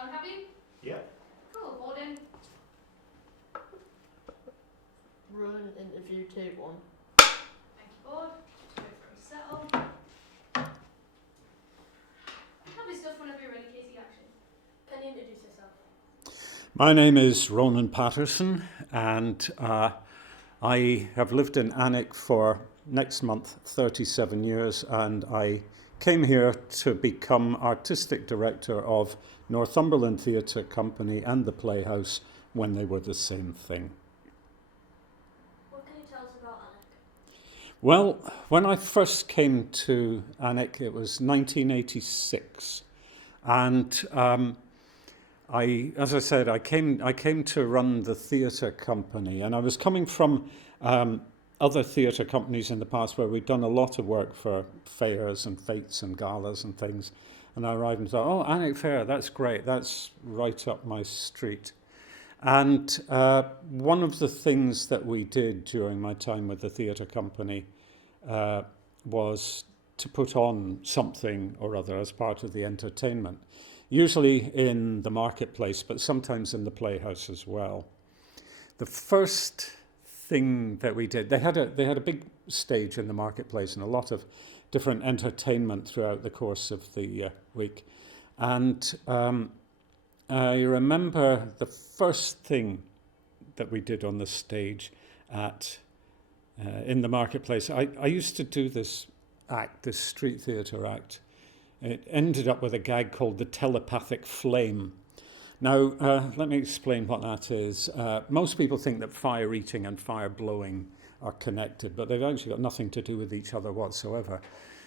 Sound happy? Yeah. Cool, hold in. Ronan interview take one. Thank you, board. Just wait for him to settle. Lovely stuff whenever you're ready, Casey, action. Can you introduce yourself? My name is Ronan Patterson, and I have lived in Alnwick for next month 37 years, and I came here to become artistic director of Northumberland Theatre Company and the Playhouse when they were the same thing. What can you tell us about Alnwick? Well, when I first came to Alnwick, it was 1986, and as I said, I came to run the theatre company, and I was coming from other theatre companies in the past where we'd done a lot of work for fairs and fetes and galas and things. And I arrived and thought, oh, Alnwick Fair, that's great, that's right up my street. And one of the things that we did during my time with the theatre company was to put on something or other as part of the entertainment, usually in the marketplace, but sometimes in the Playhouse as well. The first thing that we did, they had a big stage in the marketplace and a lot of different entertainment throughout the course of the week. And I remember the first thing that we did on the stage in the marketplace. I used to do this street theatre act. It ended up with a gag called the telepathic flame. Now, let me explain what that is. Most people think that fire eating and fire blowing are connected, but they've actually got nothing to do with each other whatsoever.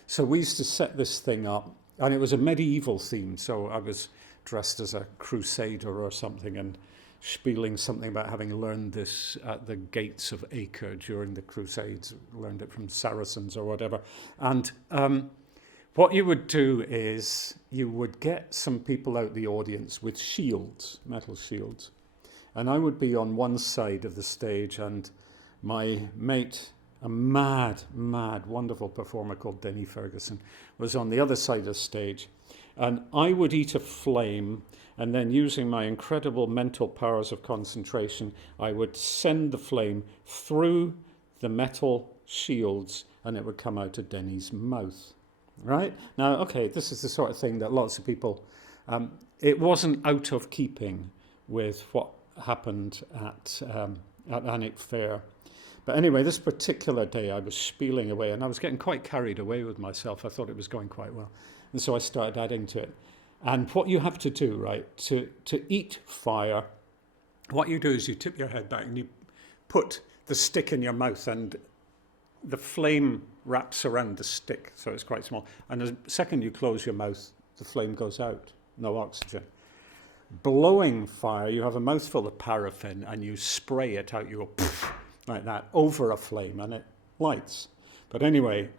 So we used to set this thing up, and it was a medieval theme, so I was dressed as a crusader or something and spieling something about having learned this at the gates of Acre during the Crusades, learned it from Saracens or whatever. And what you would do is you would get some people out the audience with shields, metal shields. And I would be on one side of the stage, and my mate, a mad, wonderful performer called Denny Ferguson, was on the other side of the stage. And I would eat a flame, and then using my incredible mental powers of concentration, I would send the flame through the metal shields, and it would come out of Denny's mouth. Right? Now, okay, this is the sort of thing that lots of people, it wasn't out of keeping with what happened at Alnwick Fair. But anyway, this particular day I was spieling away, and I was getting quite carried away with myself. I thought it was going quite well. And so I started adding to it. And what you have to do, right, to eat fire, what you do is you tip your head back and you put the stick in your mouth, and the flame wraps around the stick, so it's quite small. And the second you close your mouth, the flame goes out, no oxygen. Blowing fire, you have a mouthful of paraffin and you spray it out, you go poof, like that, over a flame, and it lights. But anyway,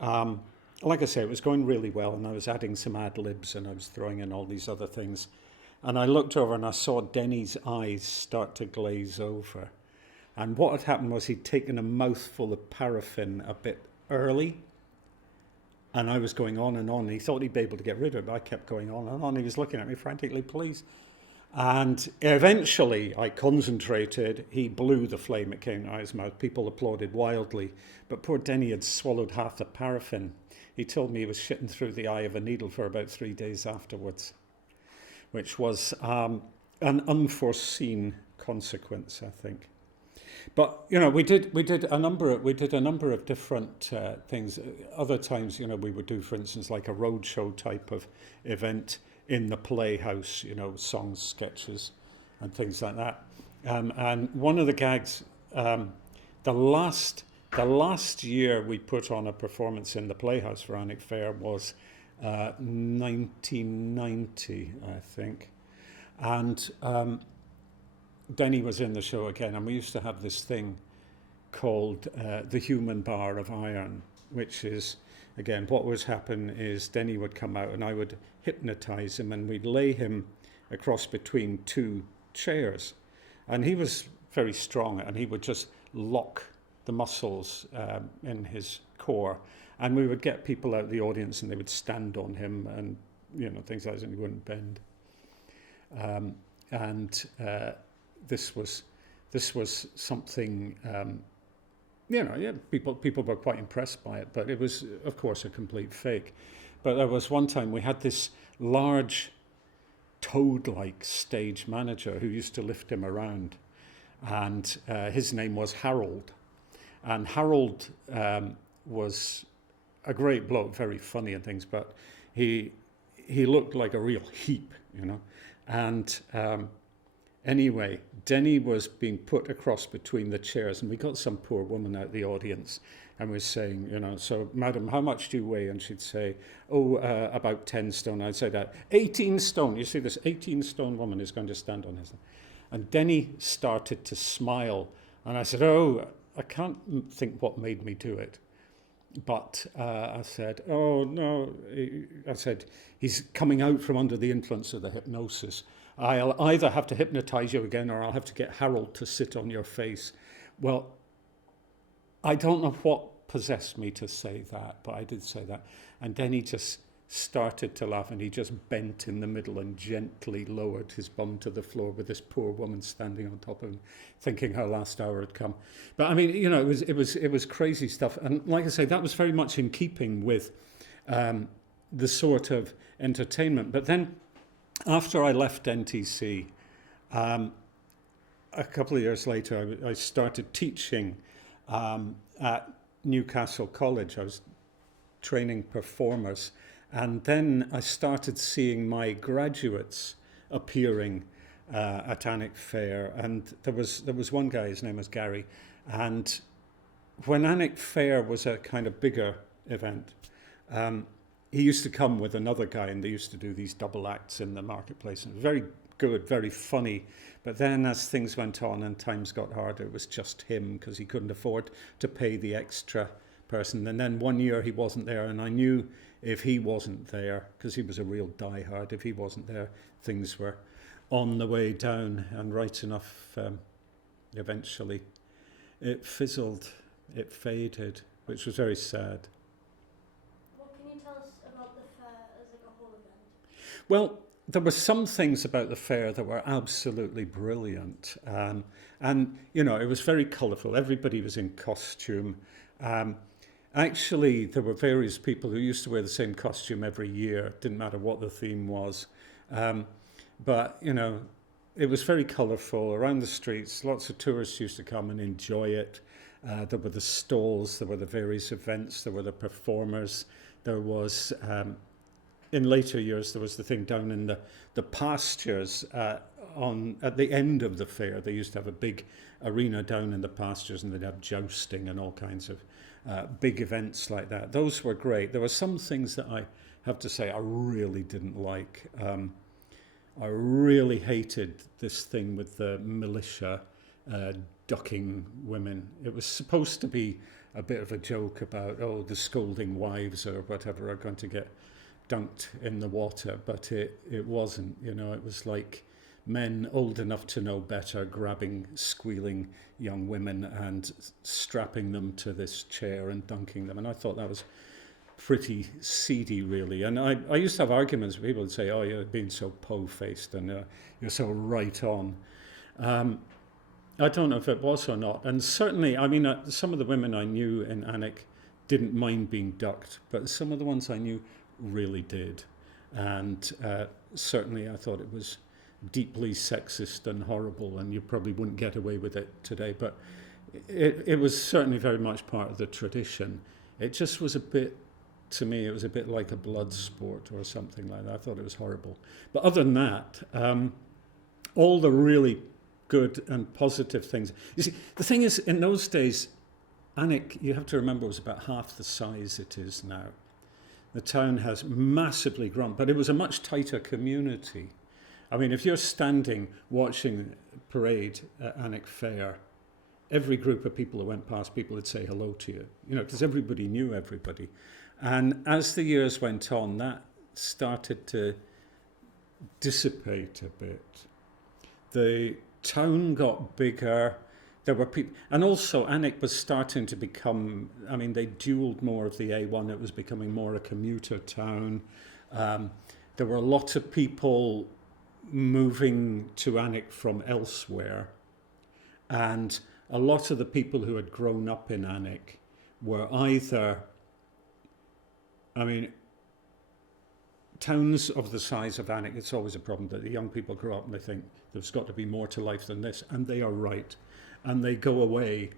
like I say, it was going really well, and I was adding some ad-libs and I was throwing in all these other things. And I looked over and I saw Denny's eyes start to glaze over. And what had happened was he'd taken a mouthful of paraffin a bit early, and I was going on and on. He thought he'd be able to get rid of it, but I kept going on and on. He was looking at me frantically, please. And eventually I concentrated. He blew the flame. It came out of his mouth. People applauded wildly. But poor Denny had swallowed half the paraffin. He told me he was shitting through the eye of a needle for about 3 days afterwards, which was an unforeseen consequence, I think. But you know, we did a number of different things. Other times, you know, we would do, for instance, like a roadshow type of event in the Playhouse. You know, songs, sketches, and things like that. And one of the gags, the last year we put on a performance in the Playhouse for Alnwick Fair was 1990, I think, and Denny was in the show again, and we used to have this thing called the human bar of iron, which is, again, what would happen is Denny would come out and I would hypnotize him, and we'd lay him across between two chairs. And he was very strong, and he would just lock the muscles in his core. And we would get people out of the audience and they would stand on him and, you know, things like that, and he wouldn't bend. and this was something. Yeah, people were quite impressed by it, but it was, of course, a complete fake. But there was one time we had this large toad-like stage manager who used to lift him around, and his name was Harold. And Harold was a great bloke, very funny and things, but he looked like a real heap, And anyway, Denny was being put across between the chairs, and we got some poor woman out the audience, and we're saying, so, madam, how much do you weigh? And she'd say, about 10 stone. I'd say that, 18 stone. You see, this 18-stone woman is going to stand on his. And Denny started to smile, and I said, I can't think what made me do it. But I said, oh, no. I said, he's coming out from under the influence of the hypnosis. I'll either have to hypnotize you again or I'll have to get Harold to sit on your face. Well, I don't know what possessed me to say that, but I did say that. And then he just started to laugh, and he just bent in the middle and gently lowered his bum to the floor with this poor woman standing on top of him, thinking her last hour had come. But I mean, it was crazy stuff. And like I say, that was very much in keeping with the sort of entertainment. But then after I left NTC, a couple of years later, I started teaching at Newcastle College. I was training performers. And then I started seeing my graduates appearing at Alnwick Fair. And there was one guy, his name was Gary. And when Alnwick Fair was a kind of bigger event, he used to come with another guy, and they used to do these double acts in the marketplace. And it was very good, very funny. But then as things went on and times got harder, it was just him, because he couldn't afford to pay the extra person. And then one year he wasn't there, and I knew if he wasn't there, because he was a real diehard, if he wasn't there, things were on the way down. And right enough, eventually it fizzled, it faded, which was very sad. What can you tell us about the fair as like a whole event? Well, there were some things about the fair that were absolutely brilliant. And, it was very colourful. Everybody was in costume. Actually, there were various people who used to wear the same costume every year. It didn't matter what the theme was. But, it was very colourful. Around the streets, lots of tourists used to come and enjoy it. There were the stalls, there were the various events, there were the performers. There was, in later years, there was the thing down in the pastures at the end of the fair. They used to have a big arena down in the pastures, and they'd have jousting and all kinds of big events like that. Those were great. There were some things that I have to say I really didn't like. I really hated this thing with the militia ducking women. It was supposed to be a bit of a joke about, the scolding wives or whatever are going to get dunked in the water, but it wasn't. It was like men old enough to know better grabbing squealing young women and strapping them to this chair and dunking them. And I thought that was pretty seedy, really. And I used to have arguments with people who would say, you're being so po-faced and you're so right on. I don't know if it was or not. And certainly, some of the women I knew in Alnwick didn't mind being ducked, but some of the ones I knew really did. And certainly I thought it was deeply sexist and horrible, and you probably wouldn't get away with it today, but it was certainly very much part of the tradition. It just was a bit, to me, it was a bit like a blood sport or something like that. I thought it was horrible. But other than that, all the really good and positive things. You see, the thing is, in those days, Alnwick, you have to remember, was about half the size it is now. The town has massively grown, but it was a much tighter community. If you're standing watching a parade at Alnwick Fair, every group of people that went past, people would say hello to you, because everybody knew everybody. And as the years went on, that started to dissipate a bit. The town got bigger. There were people, and also Alnwick was starting to become, they duelled more of the A1. It was becoming more a commuter town. There were a lot of people moving to Alnwick from elsewhere, and a lot of the people who had grown up in Alnwick were either, I mean, towns of the size of Alnwick, it's always a problem that the young people grow up and they think there's got to be more to life than this, and they are right, and they go away.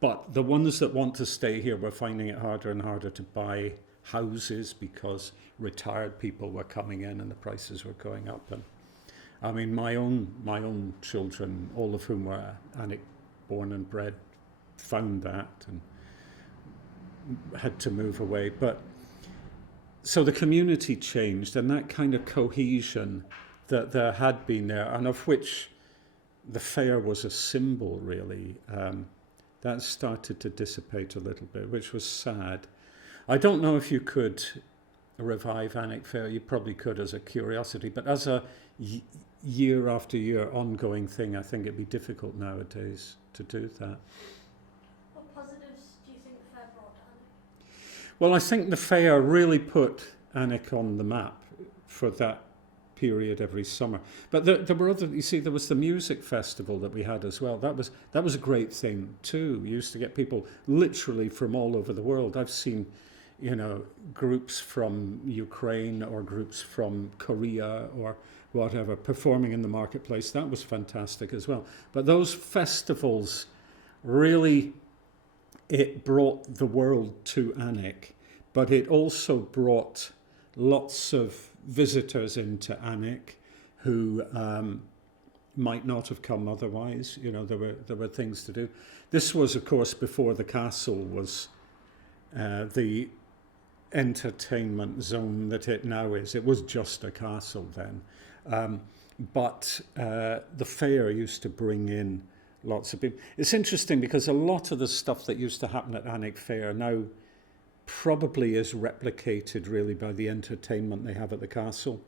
But the ones that want to stay here were finding it harder and harder to buy houses because retired people were coming in and the prices were going up. And I mean, my own children, all of whom were Alnwick born and bred, found that and had to move away. But so the community changed, and that kind of cohesion that there had been there, and of which the fair was a symbol, really, that started to dissipate a little bit, which was sad. I don't know if you could revive Alnwick Fair. You probably could as a curiosity, but as a year after year ongoing thing, I think it'd be difficult nowadays to do that. What positives do you think the fair brought to Alnwick? Well, I think the fair really put Alnwick on the map for that period every summer. But there were other, you see, there was the music festival that we had as well. That was a great thing too. We used to get people literally from all over the world. I've seen, groups from Ukraine or groups from Korea or whatever performing in the marketplace. That was fantastic as well. But those festivals really, it brought the world to Alnwick, but it also brought lots of visitors into Alnwick who might not have come otherwise. There were things to do. This was, of course, before the castle was the entertainment zone that it now is. It was just a castle then. But the fair used to bring in lots of people. It's interesting because a lot of the stuff that used to happen at Alnwick Fair now probably is replicated really by the entertainment they have at the castle,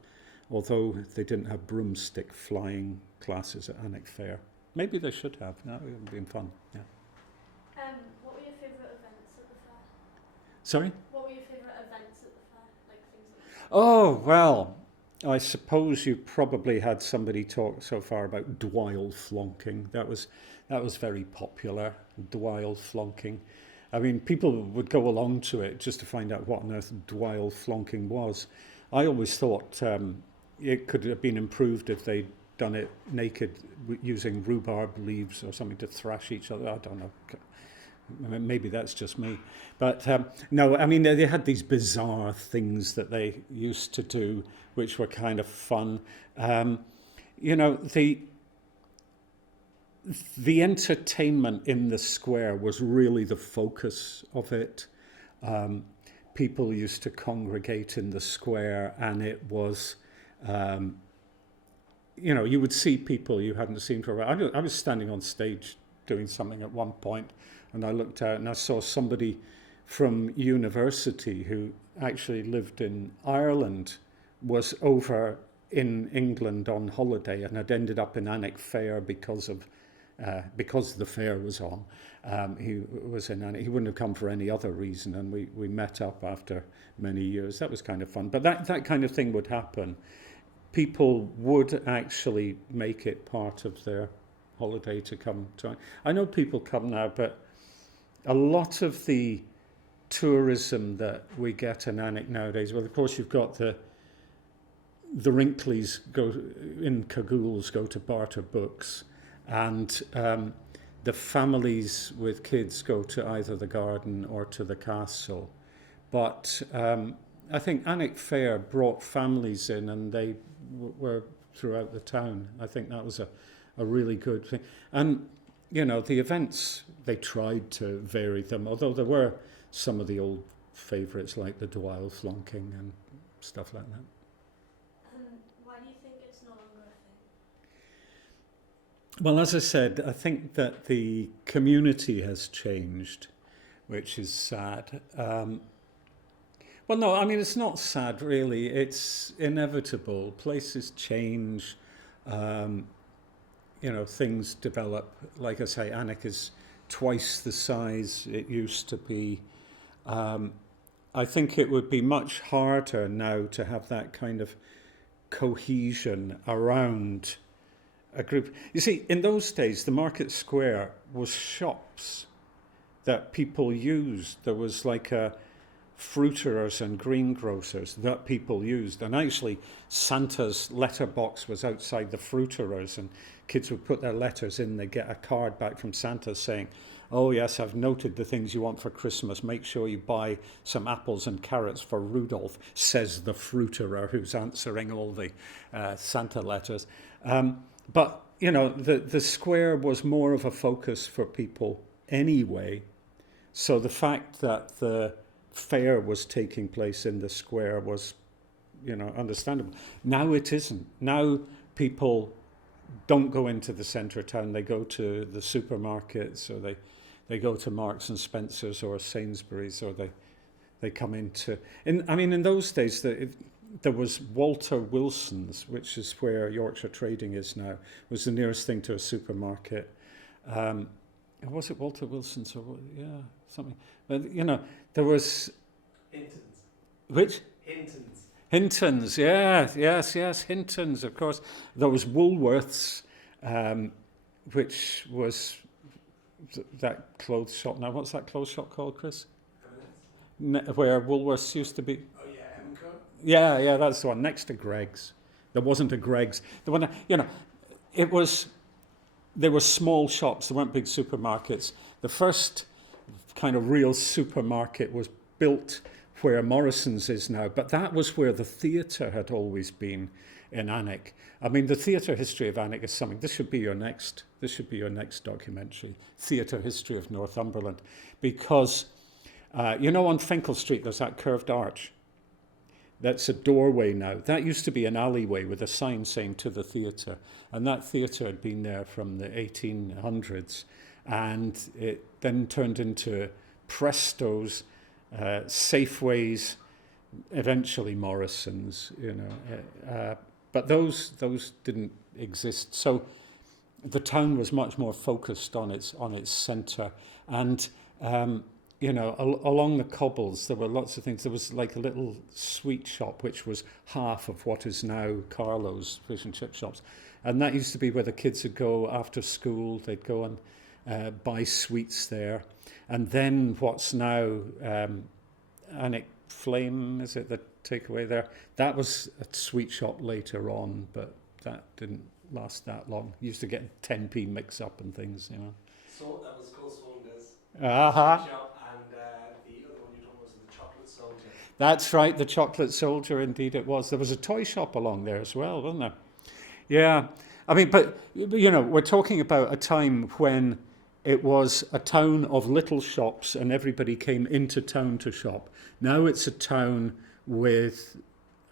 although they didn't have broomstick flying classes at Alnwick Fair. Maybe they should have. That would have been fun. Yeah. What were your favourite events at the fair? Sorry? What were your favourite events at the fair? Like things like that? Oh, well, I suppose you probably had somebody talk so far about Dwyle flonking. That was very popular, Dwyle flonking. I mean, people would go along to it just to find out what on earth Dwyle flonking was. I always thought it could have been improved if they'd done it naked using rhubarb leaves or something to thrash each other. I don't know. Maybe that's just me. But no, I mean, they had these bizarre things that they used to do, which were kind of fun. The entertainment in the square was really the focus of it. People used to congregate in the square, and it was, you would see people you hadn't seen for a while. I was standing on stage doing something at one point, and I looked out and I saw somebody from university who actually lived in Ireland was over in England on holiday and had ended up in Alnwick Fair because the fair was on. He was in Alnwick. He wouldn't have come for any other reason, and we met up after many years. That was kind of fun. But that kind of thing would happen. People would actually make it part of their holiday to come to. I know people come now, but a lot of the tourism that we get in Alnwick nowadays, well, of course, you've got the Wrinkleys go in Cagoules go to barter books, and the families with kids go to either the garden or to the castle. But I think Alnwick Fair brought families in, and they were throughout the town. I think that was a really good thing. And, the events, they tried to vary them, although there were some of the old favourites like the Dwyle flonking and stuff like that. Why do you think it's no longer a thing? Well, as I said, I think that the community has changed, which is sad. Well, no, I mean, it's not sad, really. It's inevitable. Places change. Things develop. Like I say, Alnwick is twice the size it used to be. I think it would be much harder now to have that kind of cohesion around a group. You see, in those days, the market square was shops that people used. There was like a fruiterers and greengrocers that people used. And actually, Santa's letterbox was outside the fruiterers, and kids would put their letters in. They get a card back from Santa saying, "Oh yes, I've noted the things you want for Christmas. Make sure you buy some apples and carrots for Rudolph," says the fruiterer who's answering all the Santa letters. But, you know, the square was more of a focus for people anyway. So the fact that the fair was taking place in the square was, you know, understandable. Now it isn't. Now people don't go into the centre of town. They go to the supermarkets, or they go to Marks and Spencer's or Sainsbury's, or they come into... in those days, there was Walter Wilson's, which is where Yorkshire Trading is now, was the nearest thing to a supermarket. Was it Walter Wilson's? Or yeah, something. But, you know, there was... Hinton's. Which? Hinton's. Hinton's, yeah, yes, Hinton's, of course. There was Woolworth's, which was that clothes shop. Now, what's that clothes shop called, Chris? Where Woolworths used to be. Oh yeah, Emco. Yeah, that's the one, next to Greg's. There wasn't a Greg's. The one, you know, there were small shops, there weren't big supermarkets. The first kind of real supermarket was built where Morrison's is now, but that was where the theatre had always been in Alnwick. I mean, the theatre history of Alnwick is something. This should be your next documentary, Theatre History of Northumberland, because you know, on Finkel Street there's that curved arch. That's a doorway now. That used to be an alleyway with a sign saying "to the theatre," and that theatre had been there from the 1800s, and it then turned into Presto's, Safeways, eventually Morrison's, you know, but those didn't exist. So the town was much more focused on its centre, and you know, along the cobbles there were lots of things. There was like a little sweet shop which was half of what is now Carlo's fish and chip shops, and that used to be where the kids would go after school. They'd go and buy sweets there. And then what's now Alnwick Flame, is it, the takeaway there? That was a sweet shop later on, but that didn't last that long. You used to get 10p mix up and things, you know. So that was called Saunders. Uh-huh. Shop, and the other one you told was the Chocolate Soldier. That's right, the Chocolate Soldier, indeed it was. There was a toy shop along there as well, wasn't there? Yeah. I mean, but, you know, we're talking about a time when it was a town of little shops and everybody came into town to shop. Now it's a town with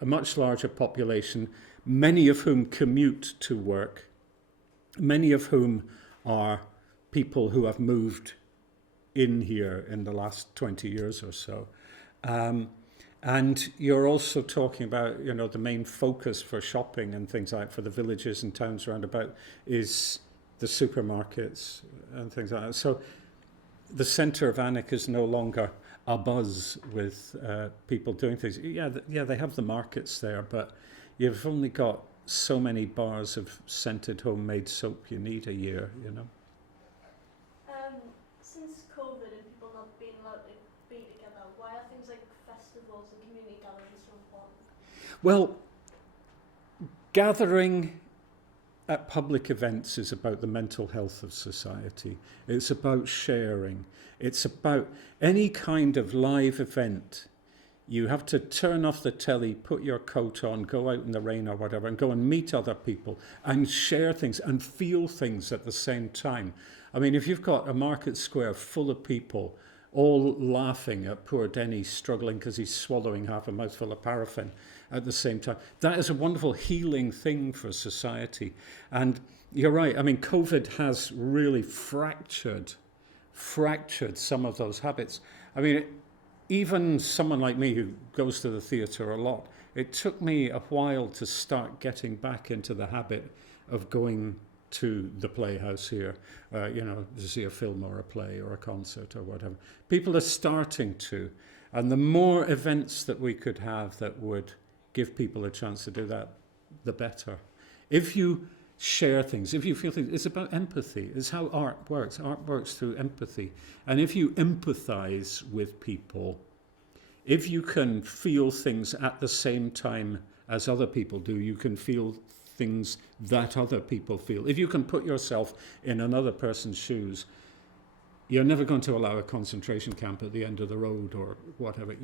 a much larger population, many of whom commute to work, many of whom are people who have moved in here in the last 20 years or so. And you're also talking about, you know, the main focus for shopping and things like for the villages and towns around about is the supermarkets and things like that. So the centre of Alnwick is no longer abuzz with people doing things. Yeah, they have the markets there, but you've only got so many bars of scented homemade soap you need a year, you know. Since COVID and people not being allowed to be together, why are things like festivals and community gatherings so important? Well, gathering at public events is about the mental health of society. It's about sharing. It's about any kind of live event. You have to turn off the telly, put your coat on, go out in the rain or whatever, and go and meet other people and share things and feel things at the same time. I mean, if you've got a market square full of people all laughing at poor Denny struggling because he's swallowing half a mouthful of paraffin at the same time, that is a wonderful healing thing for society. And you're right, I mean, COVID has really fractured some of those habits. I mean, even someone like me who goes to the theatre a lot, it took me a while to start getting back into the habit of going to the playhouse here, you know, to see a film or a play or a concert or whatever. People are starting to, and the more events that we could have that would give people a chance to do that, the better. If you share things, if you feel things, it's about empathy. It's how art works. Art works through empathy. And if you empathize with people, if you can feel things at the same time as other people do, you can feel things that other people feel. If you can put yourself in another person's shoes, you're never going to allow a concentration camp at the end of the road or whatever.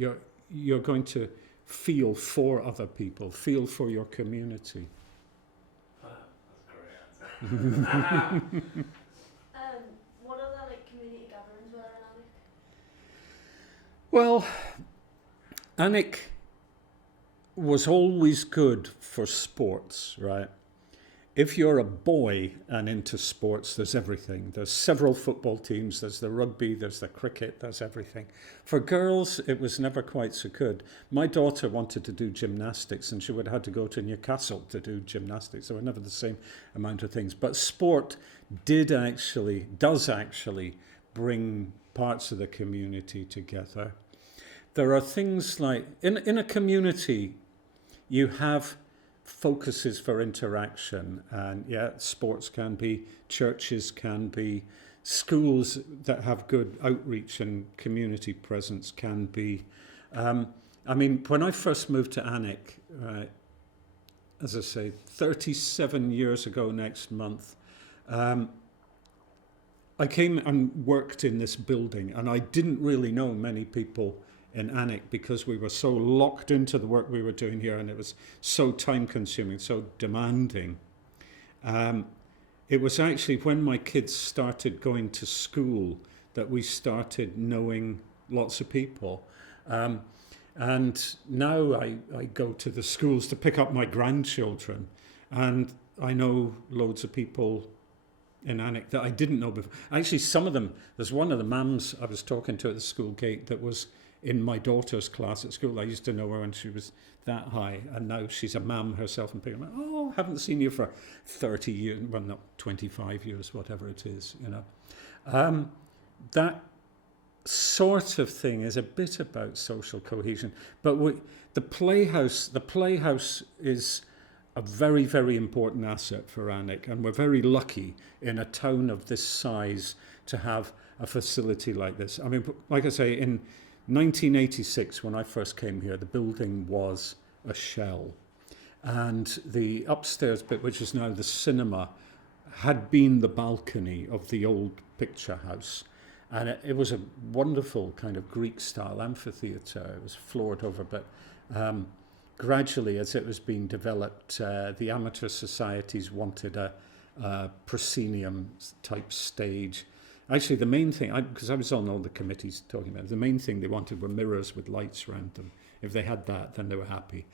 You're going to feel for other people, feel for your community. That's a great answer. What other like community gatherings were in Alnwick? Well, Alnwick was always good for sports, right? If you're a boy and into sports, there's everything. There's several football teams, there's the rugby, there's the cricket, there's everything. For girls, it was never quite so good. My daughter wanted to do gymnastics and she would have had to go to Newcastle to do gymnastics. There were never the same amount of things. But sport does actually bring parts of the community together. There are things like, in a community, you have focuses for interaction, and sports can be, churches can be, schools that have good outreach and community presence can be. When I first moved to Alnwick, as I say, 37 years ago next month, I came and worked in this building, and I didn't really know many people in Alnwick because we were so locked into the work we were doing here, and it was so time consuming, so demanding. It was actually when my kids started going to school that we started knowing lots of people. And now I go to the schools to pick up my grandchildren, and I know loads of people in Alnwick that I didn't know before. Actually, some of them, there's one of the mums I was talking to at the school gate that was in my daughter's class at school. I used to know her when she was that high, and now she's a mum herself and picking up, oh, haven't seen you for 30 years, well, not 25 years, whatever it is, you know. That sort of thing is a bit about social cohesion, but the playhouse is a very, very important asset for Alnwick, and we're very lucky in a town of this size to have a facility like this. I mean, like I say, in 1986, when I first came here, the building was a shell, and the upstairs bit, which is now the cinema, had been the balcony of the old picture house, and it was a wonderful kind of Greek-style amphitheatre. It was floored over, but gradually, as it was being developed, the amateur societies wanted a proscenium-type stage. Actually, the main thing, because I was on all the committees talking about it, the main thing they wanted were mirrors with lights around them. If they had that, then they were happy.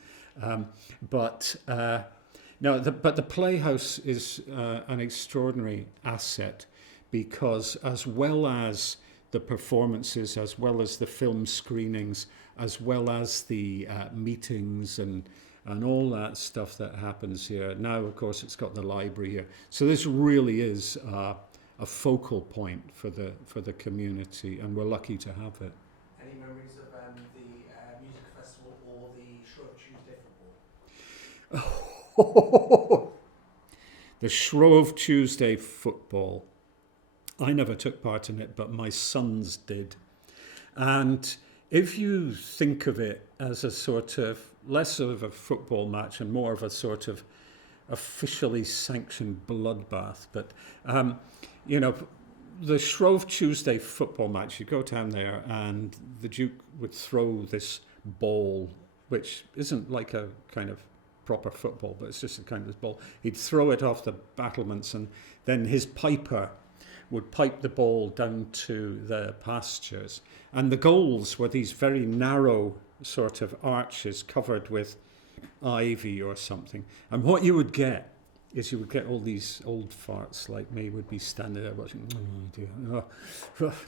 But the Playhouse is an extraordinary asset because as well as the performances, as well as the film screenings, as well as the meetings and all that stuff that happens here, now, of course, it's got the library here. So this really is a focal point for the community, and we're lucky to have it. Any memories of the music festival or the Shrove Tuesday football? The Shrove Tuesday football. I never took part in it, but my sons did. And if you think of it as a sort of less of a football match and more of a sort of officially sanctioned bloodbath, but you know, the Shrove Tuesday football match, you go down there and the Duke would throw this ball, which isn't like a kind of proper football, but it's just a kind of ball. He'd throw it off the battlements, and then his piper would pipe the ball down to the pastures. And the goals were these very narrow sort of arches covered with ivy or something. And what you would get is you would get all these old farts like me would be standing there watching, oh dear,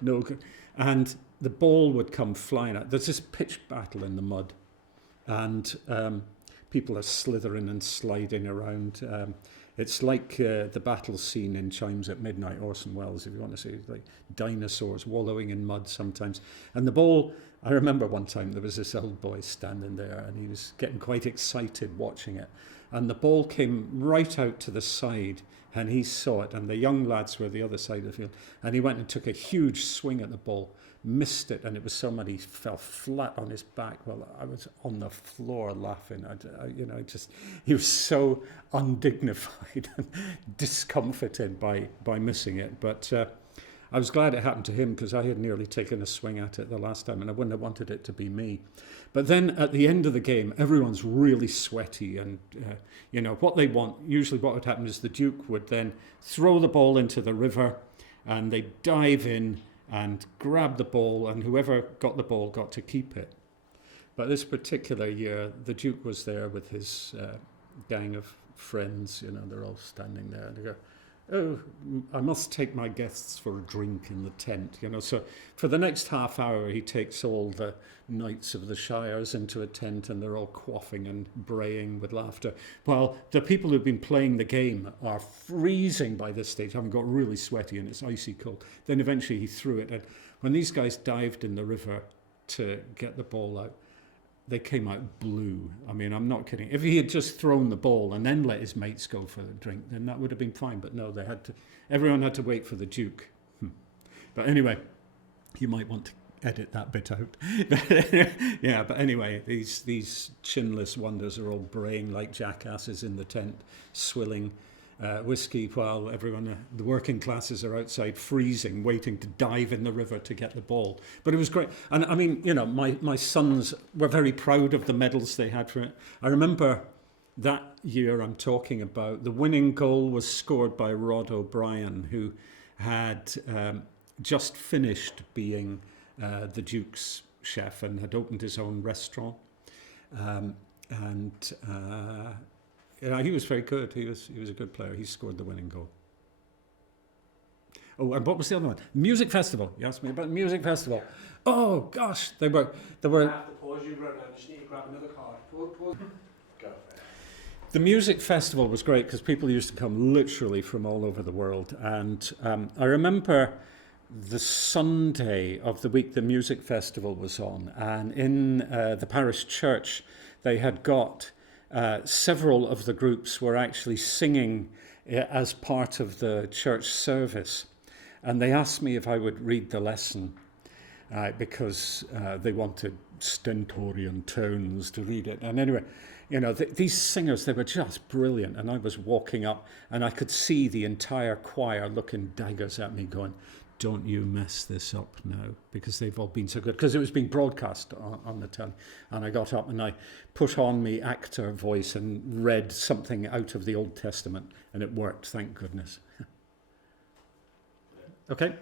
no good. And the ball would come flying out. There's this pitch battle in the mud, and people are slithering and sliding around. It's like the battle scene in Chimes at Midnight, Orson Welles, if you want to see, like dinosaurs wallowing in mud sometimes. And the ball, I remember one time there was this old boy standing there and he was getting quite excited watching it. and the ball came right out to the side, and he saw it, and the young lads were the other side of the field, and he went and took a huge swing at the ball, missed it, and it was so mad he fell flat on his back. Well, I was on the floor laughing. He was so undignified and discomfited by missing it. But I was glad it happened to him, because I had nearly taken a swing at it the last time, and I wouldn't have wanted it to be me. But then at the end of the game, everyone's really sweaty, and what they want, usually what would happen is the Duke would then throw the ball into the river, and they'd dive in and grab the ball, and whoever got the ball got to keep it. But this particular year, the Duke was there with his gang of friends. They're all standing there, and they go, "Oh, I must take my guests for a drink in the tent." So for the next half hour, he takes all the knights of the shires into a tent, and they're all quaffing and braying with laughter, while the people who've been playing the game are freezing by this stage, having got really sweaty, and it's icy cold. Then eventually he threw it, and when these guys dived in the river to get the ball out, they came out blue. I mean, I'm not kidding. If he had just thrown the ball and then let his mates go for the drink, then that would have been fine. But no, everyone had to wait for the Duke. But anyway, you might want to edit that bit out. But anyway, these chinless wonders are all braying like jackasses in the tent, swilling whiskey, while everyone, the working classes, are outside freezing, waiting to dive in the river to get the ball. But it was great. And I mean, my sons were very proud of the medals they had for it. I remember that year I'm talking about, the winning goal was scored by Rod O'Brien, who had just finished being the Duke's chef and had opened his own restaurant. He was very good. He was a good player. He scored the winning goal. Oh, and what was the other one? Music festival. You asked me about the music festival. Oh gosh, they were. I have to pause you, Ronan. I just need to grab another card. Pause. Go. The music festival was great because people used to come literally from all over the world. And I remember the Sunday of the week the music festival was on, and in the parish church they had got several of the groups were actually singing as part of the church service, and they asked me if I would read the lesson because they wanted stentorian tones to read it. And anyway, these singers, they were just brilliant, and I was walking up and I could see the entire choir looking daggers at me going, "Don't you mess this up now," because they've all been so good. Because it was being broadcast on the telly. And I got up and I put on my actor voice and read something out of the Old Testament, and it worked, thank goodness. Okay.